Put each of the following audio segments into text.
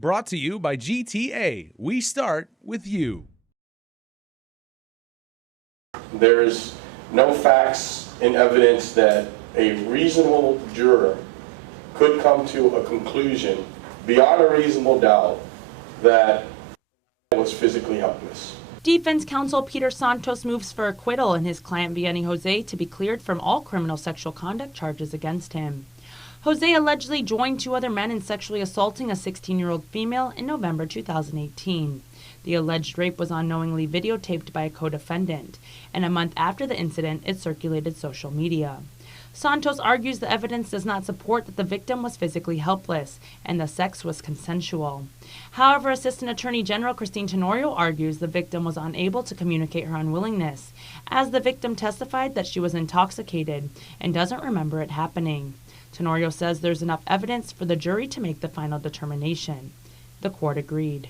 Brought to you by GTA. We start with you. There's no facts and evidence that a reasonable juror could come to a conclusion beyond a reasonable doubt that was physically helpless. Defense counsel Peter Santos moves for acquittal and his client Vianney Hosei to be cleared from all criminal sexual conduct charges against him. Hosei allegedly joined 2 other men in sexually assaulting a 16-year-old female in November 2018. The alleged rape was unknowingly videotaped by a co-defendant, and a month after the incident, it circulated social media. Santos argues the evidence does not support that the victim was physically helpless and the sex was consensual. However, Assistant Attorney General Christine Tenorio argues the victim was unable to communicate her unwillingness, as the victim testified that she was intoxicated and doesn't remember it happening. Tenorio says there's enough evidence for the jury to make the final determination. The court agreed.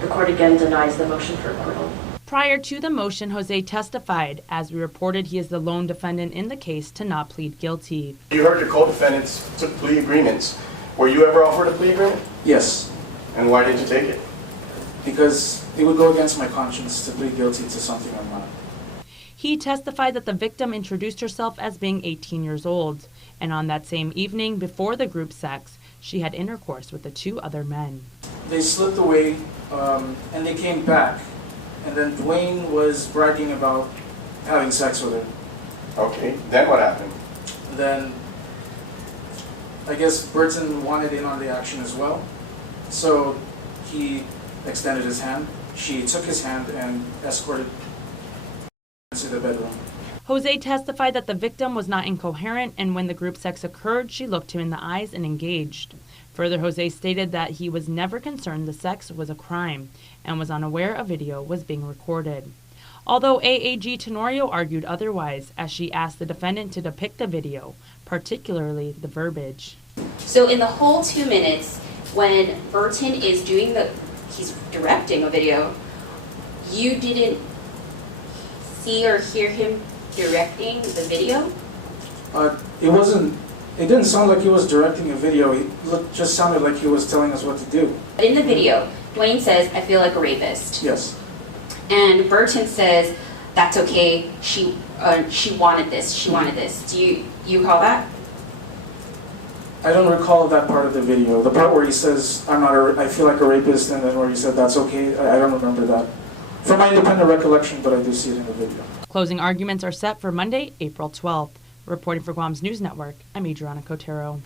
The court again denies the motion for acquittal. Prior to the motion, Hosei testified. As we reported, he is the lone defendant in the case to not plead guilty. You heard your co-defendants took plea agreements. Were you ever offered a plea agreement? Yes. And why did you take it? Because it would go against my conscience to plead guilty to something I'm not. He testified that the victim introduced herself as being 18 years old, and on that same evening, before the group sex, she had intercourse with the 2 other men. They slipped away and they came back, and then Dwayne was bragging about having sex with her. Okay, then what happened? Then I guess Burton wanted in on the action as well, so he extended his hand. She took his hand and escorted to the bedroom. Hosei testified that the victim was not incoherent, and when the group sex occurred, she looked him in the eyes and engaged. Further, Hosei stated that he was never concerned the sex was a crime and was unaware a video was being recorded. Although AAG Tenorio argued otherwise, as she asked the defendant to depict the video, particularly the verbiage. So in the whole 2 minutes, when Burton is he's directing a video, you didn't see or hear him directing the video? It didn't sound like he was directing a video. It just sounded like he was telling us what to do. In the video, Dwayne says, "I feel like a rapist." Yes. And Burton says, "That's okay. She wanted this. She wanted this." Do you recall that? I don't recall that part of the video. The part where he says, I feel like a rapist, and then where he said, "That's okay," I don't remember that. From my independent recollection, but I do see it in the video. Closing arguments are set for Monday, April 12th. Reporting for Guam's News Network, I'm Adriana Cotero.